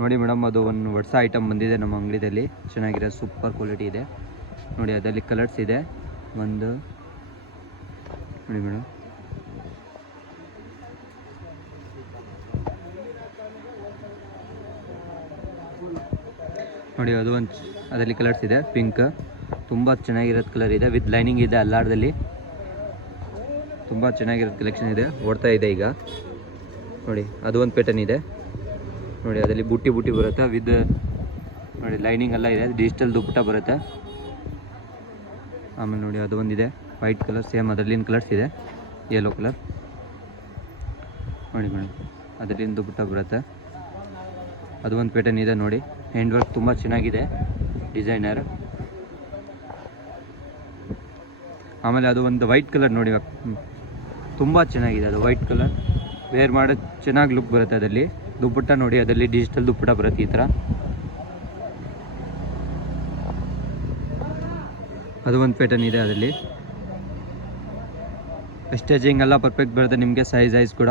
ನೋಡಿ ಮೇಡಮ್, ಅದು ಒಂದು ಹೊಸ ಐಟಮ್ ಬಂದಿದೆ ನಮ್ಮ ಅಂಗಡಿಯಲ್ಲಿ. ಚೆನ್ನಾಗಿದೆ, ಸೂಪರ್ ಕ್ವಾಲಿಟಿ ಇದೆ ನೋಡಿ. ಅದರಲ್ಲಿ ಕಲರ್ಸ್ ಇದೆ ಒಂದು ನೋಡಿ ಮೇಡಮ್. ನೋಡಿ ಅದು ಒಂದು ಅದರಲ್ಲಿ ಕಲರ್ಸ್ ಇದೆ. ಪಿಂಕ್ ತುಂಬ ಚೆನ್ನಾಗಿರೋದು ಕಲರ್ ಇದೆ, ವಿತ್ ಲೈನಿಂಗ್ ಇದೆ. ಅಲ್ಲಾರ್ದಲ್ಲಿ ತುಂಬ ಚೆನ್ನಾಗಿರೋದು ಕಲೆಕ್ಷನ್ ಇದೆ, ಓಡ್ತಾ ಇದೆ ಈಗ ನೋಡಿ. ಅದು ಒಂದು ಪ್ಯಾಟರ್ನ್ ಇದೆ ನೋಡಿ, ಅದರಲ್ಲಿ ಬುಟ್ಟಿ ಬುಟ್ಟಿ ಬರುತ್ತೆ ವಿತ್ ನೋಡಿ ಲೈನಿಂಗ್ ಎಲ್ಲ ಇದೆ. ಡಿಜಿಟಲ್ ದುಪ್ಪಟ್ಟ ಬರುತ್ತೆ. ಆಮೇಲೆ ನೋಡಿ ಅದು ಒಂದಿದೆ ವೈಟ್ ಕಲರ್, ಸೇಮ್ ಅದರಲ್ಲಿನ ಕಲರ್ಸ್ ಇದೆ. ಯೆಲ್ಲೋ ಕಲರ್ ನೋಡಿ ಮೇಡಮ್, ಅದರಲ್ಲಿನ ದುಪ್ಪಟ್ಟ ಬರುತ್ತೆ. ಅದು ಒಂದು ಪ್ಯಾಟರ್ನ್ ಇದೆ ನೋಡಿ, ಹ್ಯಾಂಡ್ ವರ್ಕ್ ತುಂಬ ಚೆನ್ನಾಗಿದೆ, ಡಿಸೈನರ್. ಆಮೇಲೆ ಅದು ಒಂದು ವೈಟ್ ಕಲರ್ ನೋಡಿ, ತುಂಬ ಚೆನ್ನಾಗಿದೆ. ಅದು ವೈಟ್ ಕಲರ್ ವೇರ್ ಮಾಡೋದು ಚೆನ್ನಾಗಿ ಲುಕ್ ಬರುತ್ತೆ. ಅದರಲ್ಲಿ ದುಪ್ಪಟ್ಟ ನೋಡಿ, ಅದರಲ್ಲಿ ಡಿಜಿಟಲ್ ದುಪ್ಪಟ್ಟ ಬರುತ್ತೆ ಈ ಥರ. ಅದು ಒಂದು ಪ್ಯಾಟರ್ನ್ ಇದೆ. ಅದರಲ್ಲಿ ಸ್ಟೇಜಿಂಗ್ ಎಲ್ಲ ಪರ್ಫೆಕ್ಟ್ ಬರುತ್ತೆ ನಿಮಗೆ. ಸೈಜ್ ಕೂಡ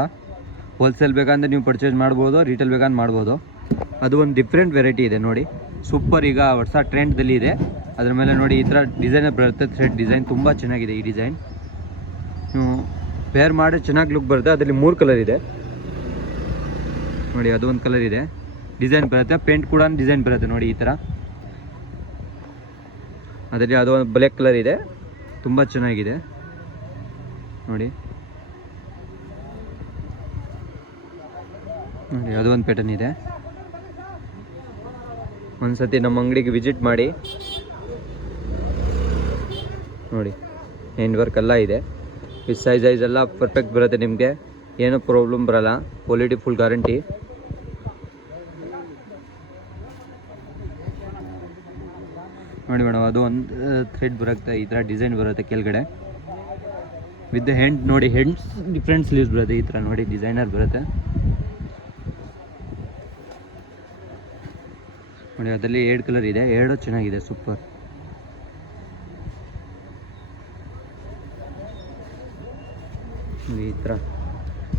ಹೋಲ್ಸೇಲ್ ಬೇಕಂದ್ರೆ ನೀವು ಪರ್ಚೇಸ್ ಮಾಡ್ಬೋದು, ರೀಟೇಲ್ ಬೇಕಂದ್ರೆ ಮಾಡ್ಬೋದು. ಅದು ಒಂದು ಡಿಫ್ರೆಂಟ್ ವೆರೈಟಿ ಇದೆ ನೋಡಿ, ಸೂಪರ್. ಈಗ ಹೊಸ ಟ್ರೆಂಡ್ದಲ್ಲಿ ಇದೆ. ಅದ್ರ ಮೇಲೆ ನೋಡಿ ಈ ಥರ ಡಿಸೈನ್ ಬರುತ್ತೆ, ಥ್ರೆಡ್ ಡಿಸೈನ್ ತುಂಬ ಚೆನ್ನಾಗಿದೆ. ಈ ಡಿಸೈನ್ ನೀವು ವೇರ್ ಮಾಡಿ ಚೆನ್ನಾಗಿ ಲುಕ್ ಬರುತ್ತೆ. ಅದರಲ್ಲಿ 3 ಕಲರ್ ಇದೆ ನೋಡಿ. ಅದು ಒಂದು ಕಲರ್ ಇದೆ, ಡಿಸೈನ್ ಬರುತ್ತೆ. ಪೇಂಟ್ ಕೂಡ ಡಿಸೈನ್ ಬರುತ್ತೆ ನೋಡಿ ಈ ಥರ. ಅದರಲ್ಲಿ ಅದು ಒಂದು ಬ್ಲ್ಯಾಕ್ ಕಲರ್ ಇದೆ, ತುಂಬ ಚೆನ್ನಾಗಿದೆ ನೋಡಿ. ನೋಡಿ ಅದು ಒಂದು ಪ್ಯಾಟರ್ನ್ ಇದೆ. ಒಂದ್ಸತಿ ನಮ್ಮ ಅಂಗಡಿಗೆ ವಿಸಿಟ್ ಮಾಡಿ ನೋಡಿ. ಹ್ಯಾಂಡ್ ವರ್ಕ್ ಎಲ್ಲ ಇದೆ, ವಿತ್ ಸೈಜ್ ಎಲ್ಲ ಪರ್ಫೆಕ್ಟ್ ಬರುತ್ತೆ ನಿಮಗೆ, ಏನೂ ಪ್ರಾಬ್ಲಮ್ ಬರಲ್ಲ. Quality full guarantee. ನೋಡಿ ಮೇಡಮ್, ಅದು ಒಂದು ಥ್ರೆಡ್ ಬರುತ್ತೆ ಈ ಥರ, ಡಿಸೈನ್ ಬರುತ್ತೆ ಕೆಳಗಡೆ ವಿತ್ ಹೆಂಡ್ ನೋಡಿ. ಹೆಂಡ್ಸ್ ಡಿಫ್ರೆಂಟ್ ಸ್ಲೀವ್ಸ್ ಬರುತ್ತೆ ಈ ಥರ ನೋಡಿ, ಡಿಸೈನರ್ ಬರುತ್ತೆ ನೋಡಿ. ಅದರಲ್ಲಿ 2 ಕಲರ್ ಇದೆ, 2 ಚೆನ್ನಾಗಿದೆ, ಸೂಪರ್. ಈ ಥರ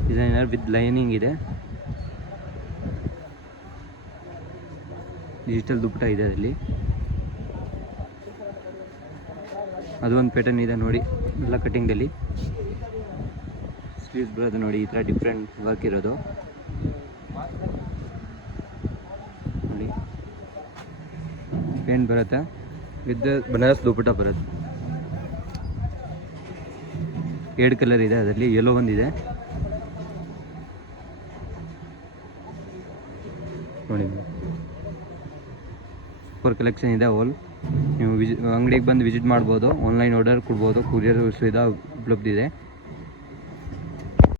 ಡಿಸೈನರ್ ವಿತ್ ಲೈನಿಂಗ್ ಇದೆ, ಡಿಜಿಟಲ್ ದುಪ್ಪಟ್ಟ ಇದೆ ಅದರಲ್ಲಿ. ಅದು ಒಂದು ಪ್ಯಾಟರ್ನ್ ಇದೆ ನೋಡಿ, ಎಲ್ಲ ಕಟಿಂಗಲ್ಲಿ ಸ್ಲೀವ್ಸ್ ಬರೋದು ನೋಡಿ ಈ ಥರ, ಡಿಫ್ರೆಂಟ್ ವರ್ಕ್ ಇರೋದು ನೋಡಿ. ಪೇಂಟ್ ಬರುತ್ತೆ ವಿತ್ ಬನಾರಸ್ ದುಪ್ಪಟ್ಟ ಬರುತ್ತೆ. 2 ಕಲರ್ ಇದೆ ಅದರಲ್ಲಿ, ಯೆಲ್ಲೋ ಒಂದಿದೆ ನೋಡಿ. ಸೂಪರ್ ಕಲೆಕ್ಷನ್ ಇದೆ ಆಲ್. ನೀವು ಅಂಗಡಿಗೆ ಬಂದು ವಿಸಿಟ್ ಮಾಡ್ಬೋದು, ಆನ್ಲೈನ್ ಆರ್ಡರ್ ಕೊಡ್ಬೋದು, ಕೊರಿಯರ್ ಸುವಿಧಾ ಉಪಲಬ್ಧ ಇದೆ.